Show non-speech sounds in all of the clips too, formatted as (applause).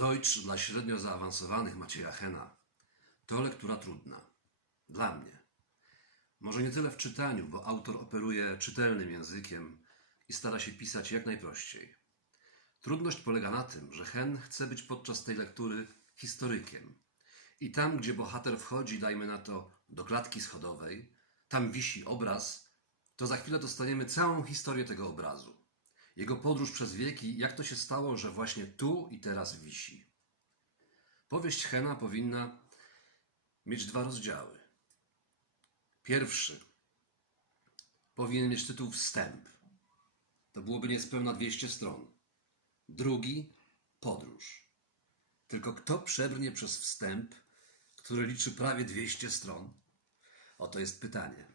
Deutsch dla średnio zaawansowanych Macieja Hena to lektura trudna. Dla mnie. Może nie tyle w czytaniu, bo autor operuje czytelnym językiem i stara się pisać jak najprościej. Trudność polega na tym, że Hen chce być podczas tej lektury historykiem. I tam, gdzie bohater wchodzi, dajmy na to, do klatki schodowej, tam wisi obraz, to za chwilę dostaniemy całą historię tego obrazu. Jego podróż przez wieki, jak to się stało, że właśnie tu i teraz wisi. Powieść Hena powinna mieć dwa rozdziały. Pierwszy powinien mieć tytuł Wstęp. To byłoby niespełna 200 stron. Drugi Podróż. Tylko kto przebrnie przez wstęp, który liczy prawie 200 stron? Oto jest pytanie.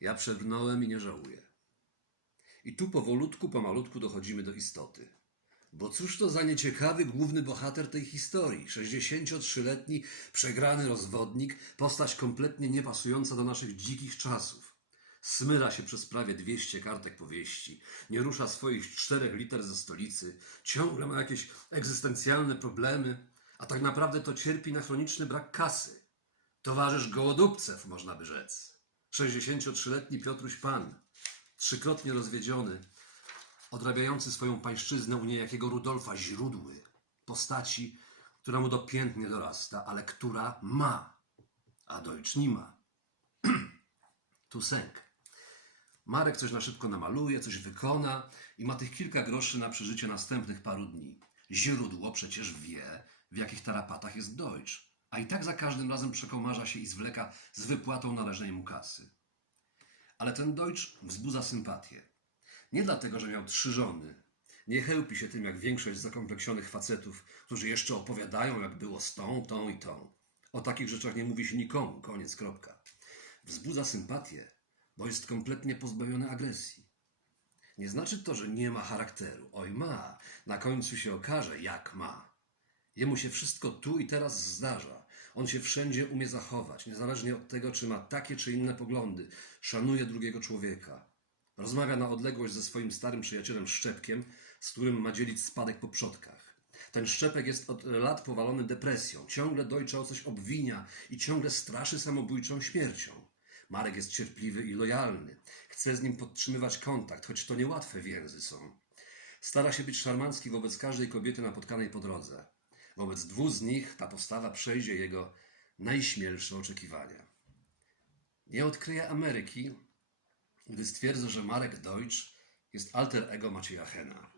Ja przebrnąłem i nie żałuję. I tu powolutku, pomalutku dochodzimy do istoty. Bo cóż to za nieciekawy główny bohater tej historii? 63-letni, przegrany rozwodnik, postać kompletnie niepasująca do naszych dzikich czasów. Smyra się przez prawie 200 kartek powieści, nie rusza swoich czterech liter ze stolicy, ciągle ma jakieś egzystencjalne problemy, a tak naprawdę to cierpi na chroniczny brak kasy. Towarzysz gołodupcew, można by rzec. 63-letni Piotruś Pan, trzykrotnie rozwiedziony, odrabiający swoją pańszczyznę u niejakiego Rudolfa Źródły, postaci, która mu do pięt nie dorasta, ale która ma, a Deutsch nie ma. (clears throat) tu sęk. Marek coś na szybko namaluje, coś wykona i ma tych kilka groszy na przeżycie następnych paru dni. Źródło przecież wie, w jakich tarapatach jest Deutsch, a i tak za każdym razem przekomarza się i zwleka z wypłatą należnej mu kasy. Ale ten Deutsch wzbudza sympatię. Nie dlatego, że miał trzy żony. Nie chełpi się tym jak większość zakompleksionych facetów, którzy jeszcze opowiadają, jak było z tą, tą i tą. O takich rzeczach nie mówi się nikomu, koniec, kropka. Wzbudza sympatię, bo jest kompletnie pozbawiony agresji. Nie znaczy to, że nie ma charakteru. Oj, ma. Na końcu się okaże, jak ma. Jemu się wszystko tu i teraz zdarza. On się wszędzie umie zachować, niezależnie od tego, czy ma takie czy inne poglądy. Szanuje drugiego człowieka. Rozmawia na odległość ze swoim starym przyjacielem Szczepkiem, z którym ma dzielić spadek po przodkach. Ten Szczepek jest od lat powalony depresją, ciągle dojcza o coś obwinia i ciągle straszy samobójczą śmiercią. Marek jest cierpliwy i lojalny. Chce z nim podtrzymywać kontakt, choć to niełatwe więzy są. Stara się być szarmancki wobec każdej kobiety napotkanej po drodze. Wobec dwóch z nich ta postawa przejdzie jego najśmielsze oczekiwania. Nie odkryje Ameryki, gdy stwierdzę, że Marek Deutsch jest alter ego Macieja Hena.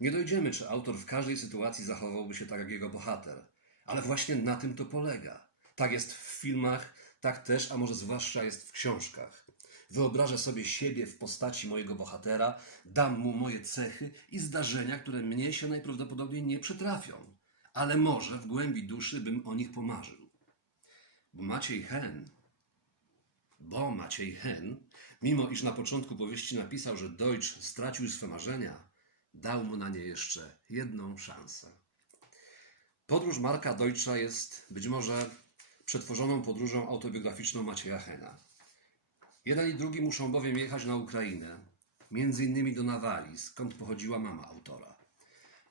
Nie dojdziemy, czy autor w każdej sytuacji zachowałby się tak jak jego bohater, ale właśnie na tym to polega. Tak jest w filmach, tak też, a może zwłaszcza jest w książkach. Wyobrażę sobie siebie w postaci mojego bohatera, dam mu moje cechy i zdarzenia, które mnie się najprawdopodobniej nie przytrafią, ale może w głębi duszy bym o nich pomarzył. Bo Maciej Hen bo Maciej Hen, mimo iż na początku powieści napisał, że Deutsch stracił swe marzenia, dał mu na nie jeszcze jedną szansę. Podróż Marka Deutscha jest być może przetworzoną podróżą autobiograficzną Macieja Hena. Jeden i drugi muszą bowiem jechać na Ukrainę, między innymi do Nawali, skąd pochodziła mama autora.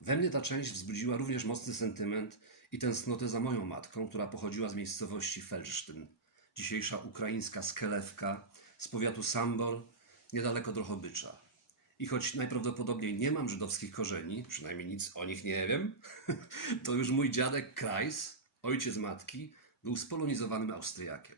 We mnie ta część wzbudziła również mocny sentyment i tęsknotę za moją matką, która pochodziła z miejscowości Felsztyn, dzisiejsza ukraińska Skelewka, z powiatu Sambor, niedaleko Drohobycza. I choć najprawdopodobniej nie mam żydowskich korzeni, przynajmniej nic o nich nie wiem, (laughs) to już mój dziadek Kreis, ojciec matki, był spolonizowanym Austriakiem.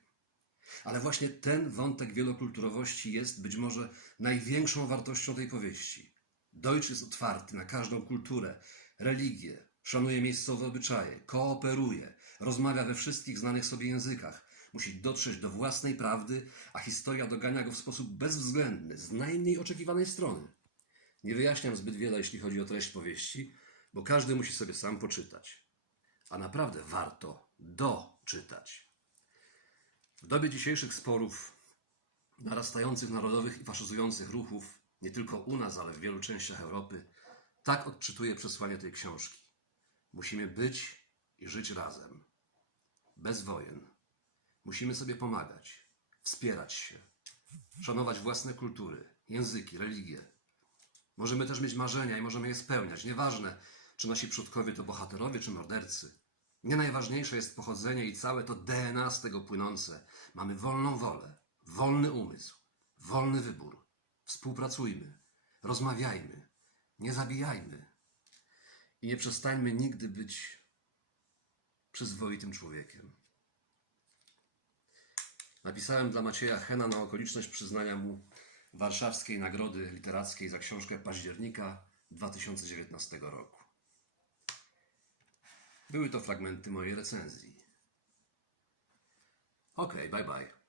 Ale właśnie ten wątek wielokulturowości jest być może największą wartością tej powieści. Deutsch jest otwarty na każdą kulturę, religię, szanuje miejscowe obyczaje, kooperuje, rozmawia we wszystkich znanych sobie językach, musi dotrzeć do własnej prawdy, a historia dogania go w sposób bezwzględny, z najmniej oczekiwanej strony. Nie wyjaśniam zbyt wiele, jeśli chodzi o treść powieści, bo każdy musi sobie sam poczytać. A naprawdę warto doczytać. W dobie dzisiejszych sporów, narastających narodowych i faszyzujących ruchów, nie tylko u nas, ale w wielu częściach Europy, tak odczytuję przesłanie tej książki. Musimy być i żyć razem. Bez wojen. Musimy sobie pomagać, wspierać się, szanować własne kultury, języki, religie. Możemy też mieć marzenia i możemy je spełniać. Nieważne, czy nasi przodkowie to bohaterowie, czy mordercy. Nie najważniejsze jest pochodzenie i całe to DNA z tego płynące. Mamy wolną wolę, wolny umysł, wolny wybór. Współpracujmy, rozmawiajmy, nie zabijajmy. I nie przestańmy nigdy być przyzwoitym człowiekiem. Napisałem dla Macieja Hena na okoliczność przyznania mu Warszawskiej Nagrody Literackiej za książkę października 2019 roku. Były to fragmenty mojej recenzji. Okej, bye bye.